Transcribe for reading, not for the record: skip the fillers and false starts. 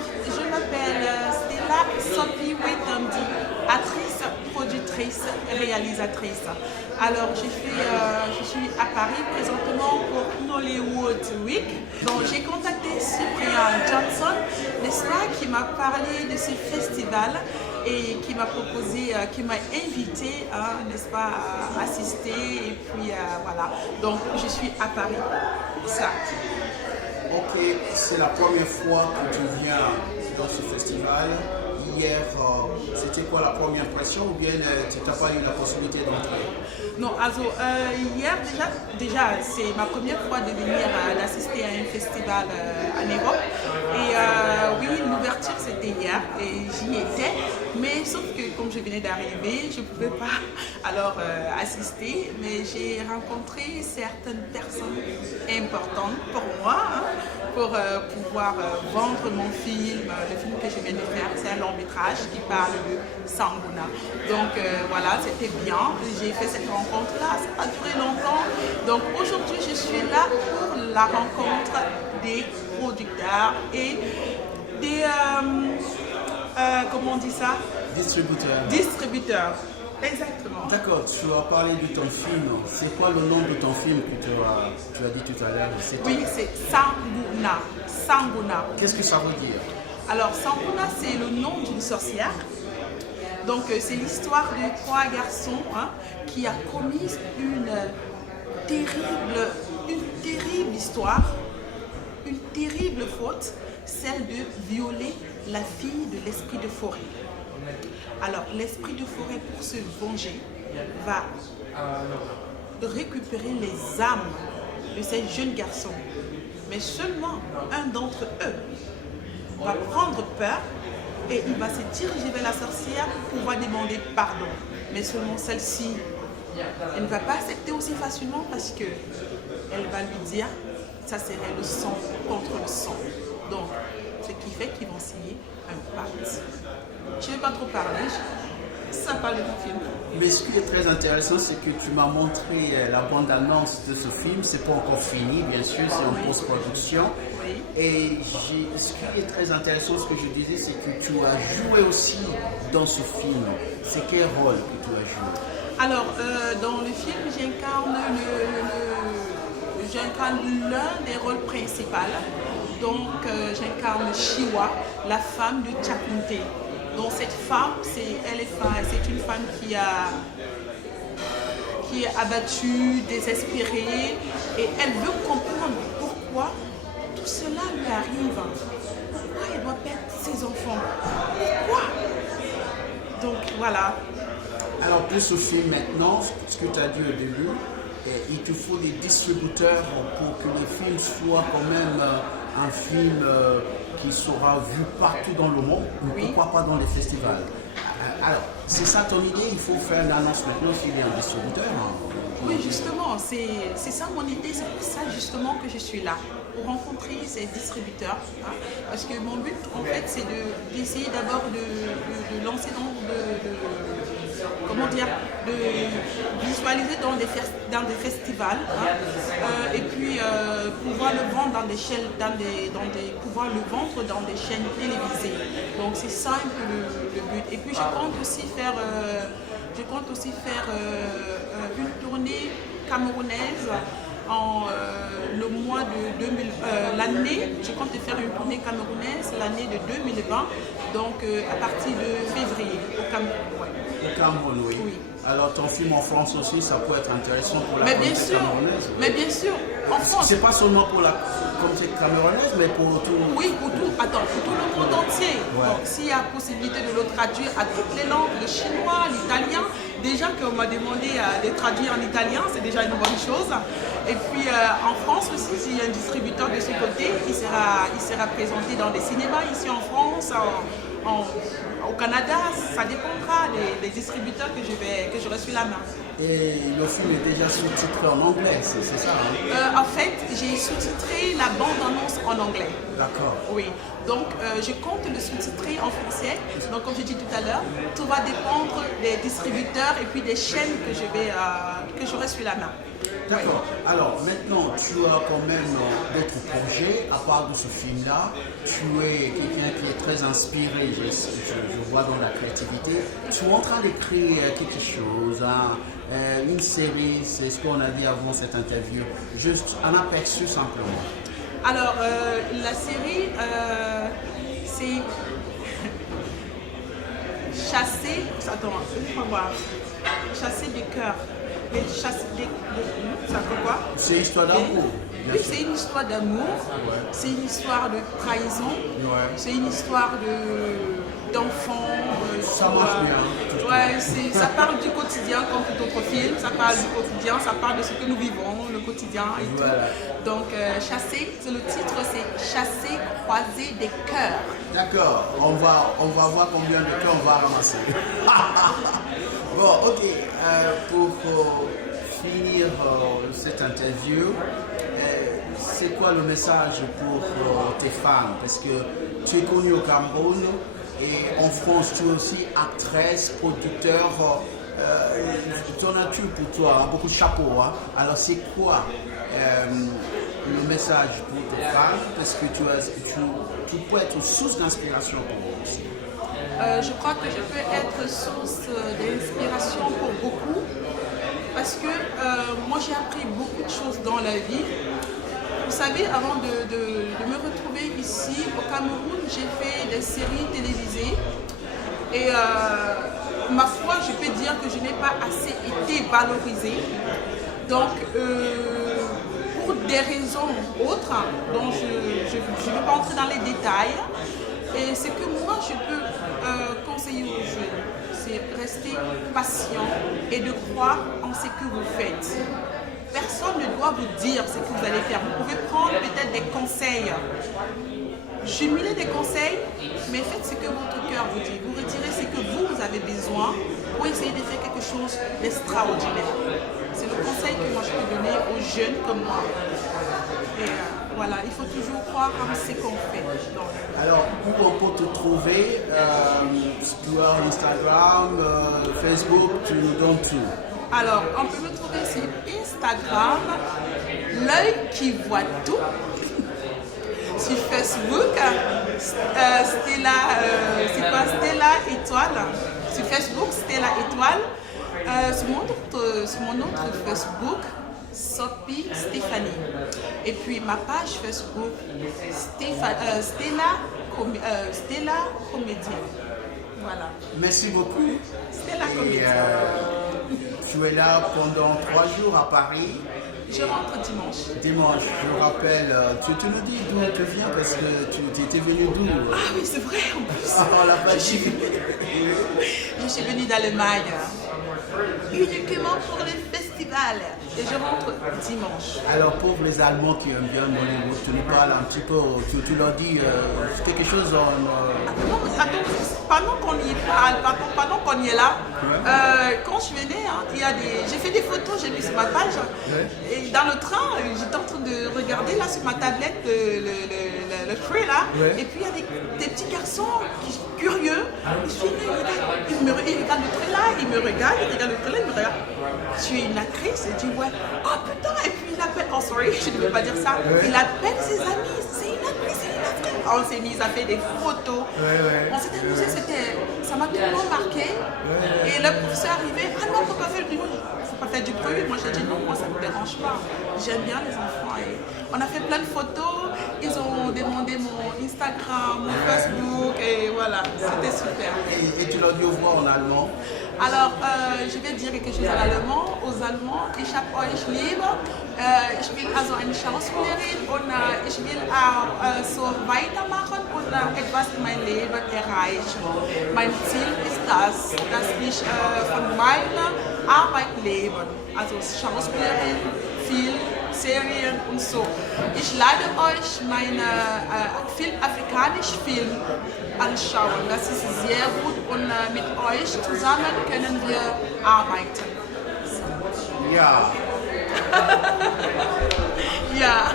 Alors, je m'appelle Stella Sophie Wetamdi, actrice, productrice, réalisatrice. Alors, je suis à Paris présentement pour Nollywood Week. Donc, j'ai contacté Cyprien Johnson, n'est-ce pas, qui m'a parlé de ce festival et qui m'a proposé, qui m'a invité, n'est-ce pas, à assister. Et puis, voilà. Donc, je suis à Paris. Ça. Ok, c'est la première fois que tu viens dans ce festival. Hier, c'était quoi la première impression ou bien tu n'as pas eu la possibilité d'entrer? Non, also hier déjà c'est ma première fois de venir d'assister à un festival en Europe. Et oui, l'ouverture c'était hier et j'y étais. Mais sauf que comme je venais d'arriver, je ne pouvais pas alors assister. Mais j'ai rencontré certaines personnes importantes pour moi, pour pouvoir vendre mon film. Le film que je viens de faire, c'est un long métrage qui parle de Sanguna. Donc voilà, c'était bien. J'ai fait cette rencontre-là, ça n'a pas duré longtemps. Donc aujourd'hui, je suis là pour la rencontre des producteurs et des, comment on dit ça? Distributeur. Distributeurs. Exactement. D'accord, tu as parlé de ton film. C'est quoi le nom de ton film que tu as dit tout à l'heure? Oui, c'est Sanguna. Sanguna. Qu'est-ce que ça veut dire? Alors, Sanguna, c'est le nom d'une sorcière. Donc, c'est l'histoire de trois garçons qui a commis une terrible histoire, une terrible faute, celle de violer la fille de l'esprit de forêt. Alors, l'esprit de forêt, pour se venger, va récupérer les âmes de ces jeunes garçons. Mais seulement un d'entre eux va prendre peur et il va se diriger vers la sorcière pour pouvoir demander pardon. Mais seulement celle-ci, elle ne va pas accepter aussi facilement parce qu'elle va lui dire ça serait le sang contre le sang. Donc, ce qui fait qu'ils vont signer un pacte. Je ne vais pas trop parler, ça parle de mon film. Mais ce qui est très intéressant, c'est que tu m'as montré la bande-annonce de ce film. C'est pas encore fini, bien sûr, c'est en post-production. Oui. Et ce qui est très intéressant, ce que je disais, c'est que tu as joué aussi dans ce film. C'est quel rôle que tu as joué? Alors, dans le film, j'incarne l'un des rôles principaux. Donc, j'incarne Shiwa, la femme de Chakunte. Donc, cette femme, c'est une femme qui est abattue, désespérée, et elle veut comprendre pourquoi tout cela lui arrive. Pourquoi elle doit perdre ses enfants? Pourquoi? Donc, voilà. Alors, pour ce film maintenant, ce que tu as dit au début, il te faut des distributeurs pour que le film soit quand même un film qui sera vu partout dans le monde, mais pourquoi pas dans les festivals? Alors, c'est ça ton idée, il faut faire l'annonce maintenant s'il y a un distributeur. Oui, justement, c'est ça mon idée, c'est pour ça justement que je suis là, pour rencontrer ces distributeurs. Parce que mon but, en fait, c'est d'essayer d'abord de lancer de visualiser dans des festivals, et puis pouvoir le vendre pouvoir le vendre dans des chaînes télévisées. Donc c'est ça un peu le but. Et puis je compte aussi faire une tournée camerounaise le mois de l'année. Je compte faire une tournée camerounaise l'année de 2020, donc à partir de février au Cameroun. Au Cameroun, oui. Alors ton film en France aussi, ça peut être intéressant pour la communauté camerounaise. Mais bien sûr, en France. C'est pas seulement pour la communauté camerounaise, mais pour tout. Oui, pour tout le monde entier. Ouais. Donc s'il y a possibilité de le traduire à toutes les langues, le chinois, l'italien, déjà qu'on m'a demandé de traduire en italien, c'est déjà une bonne chose. Et puis en France aussi, s'il y a un distributeur de ce côté, il sera présenté dans des cinémas ici en France, au Canada, ça dépendra des distributeurs que j'aurai sur la main. Et le film est déjà sous-titré en anglais, c'est ça, hein? En fait, j'ai sous-titré la bande-annonce en anglais. D'accord. Oui, donc je compte le sous-titrer en français. Donc comme je dis tout à l'heure, tout va dépendre des distributeurs et puis des chaînes que j'aurai sur la main. D'accord. Alors maintenant, tu as quand même d'autres projets à part de ce film-là. Tu es quelqu'un qui est très inspiré, je vois dans la créativité. Tu es en train d'écrire quelque chose, hein, une série, c'est ce qu'on a dit avant cette interview. Juste un aperçu simplement. Alors, la série, c'est Chasser. Attends, on va voir. Chasser des cœurs. Mais chasser ça fait quoi? C'est une histoire d'amour. Oui, c'est une histoire d'amour. Ouais. C'est une histoire de trahison. Ouais. C'est une histoire d'enfants. Ça marche bien. Ouais, ça parle du quotidien comme tout autre film. Ça parle du quotidien, ça parle de ce que nous vivons, le quotidien et Voilà. tout. Donc, Chasser, le titre c'est Chasser, croiser des cœurs. D'accord, on va voir combien de temps on va ramasser. Bon, ok, pour finir cette interview, c'est quoi le message pour tes fans? Parce que tu es connue au Cameroun et en France, tu es aussi actrice, producteur. Ton nature pour toi, beaucoup de chapeaux. Hein? Alors, c'est quoi le message pour tes fans? Parce que tu peux être source d'inspiration pour eux aussi. Je crois que je peux être source d'inspiration pour beaucoup parce que moi j'ai appris beaucoup de choses dans la vie. Vous savez, avant de me retrouver ici au Cameroun, j'ai fait des séries télévisées et ma foi, je peux dire que je n'ai pas assez été valorisée. Donc, pour des raisons autres, dont je ne vais pas entrer dans les détails, et ce que moi je peux conseiller aux jeunes, c'est rester patient et de croire en ce que vous faites. Personne ne doit vous dire ce que vous allez faire. Vous pouvez prendre peut-être des conseils, jumeler des conseils, mais faites ce que votre cœur vous dit. Vous retirez ce que vous avez besoin pour essayer de faire quelque chose d'extraordinaire. C'est le conseil que moi je peux donner aux jeunes comme moi. Et voilà, il faut toujours croire en ce qu'on fait. Donc, alors, où on peut te trouver? Tu as Instagram, Facebook, tu nous donnes tout. alors, on peut me trouver sur Instagram, l'œil qui voit tout. Sur Facebook, Stella, c'est quoi? Stella Étoile. Sur Facebook, Stella Étoile. Sur mon autre Facebook, Sophie Stéphanie. Et puis ma page Facebook, Stella Comédienne. Voilà. Merci beaucoup. Stella Et, Comédienne. tu es là pendant 3 jours à Paris. Je rentre dimanche. Dimanche, je rappelle, tu nous dis d'où tu viens parce que tu étais venu d'où? Ah oui, c'est vrai en plus. On l'a pas dit. Je suis venue d'Allemagne uniquement pour les festivals et je rentre dimanche. Alors pour les Allemands qui aiment bien Nollywood, tu nous parles un petit peu, tu leur dis quelque chose en... Attends, pendant qu'on y parle, pendant qu'on y est là, quand je venais, hein, j'ai fait des photos, j'ai mis sur ma page. Et dans le train, j'étais en train de regarder là sur ma tablette le tray là. Et puis il y a des petits garçons curieux. Ils regardent le tray là, ils me regardent, ils regardent le tray là, ils me regardent. Tu es une actrice? Et je dis ouais. Oh putain, et puis il appelle, oh sorry, je ne devais pas dire ça. Il appelle ses amis, c'est une actrice, c'est une actrice. On s'est mis à faire des photos. On s'est amusé, ça m'a tellement marqué. Et le professeur est arrivé, ah non, faut pas faire du bruit. Faut pas faire du bruit. Moi j'ai dit non, moi ça me dérange pas. J'aime bien les enfants. Et on a fait plein de photos. Ils ont demandé mon Instagram, mon Facebook et voilà, c'était super. Et tu leur dis au revoir en allemand? Alors, je vais dire quelque chose en allemand. Aux Allemands, ich hab euch lieb. Ich bin also eine Schauspielerin und ich will auch so weitermachen und etwas in meinem Leben erreichen. Mein Ziel ist das, dass ich von meiner Arbeit lebe. Also Schauspielerin, Film, Serien und so. Ich lade euch meine afrikanischen Film anschauen. Das ist sehr gut und mit euch zusammen können wir arbeiten. Ja. Ja.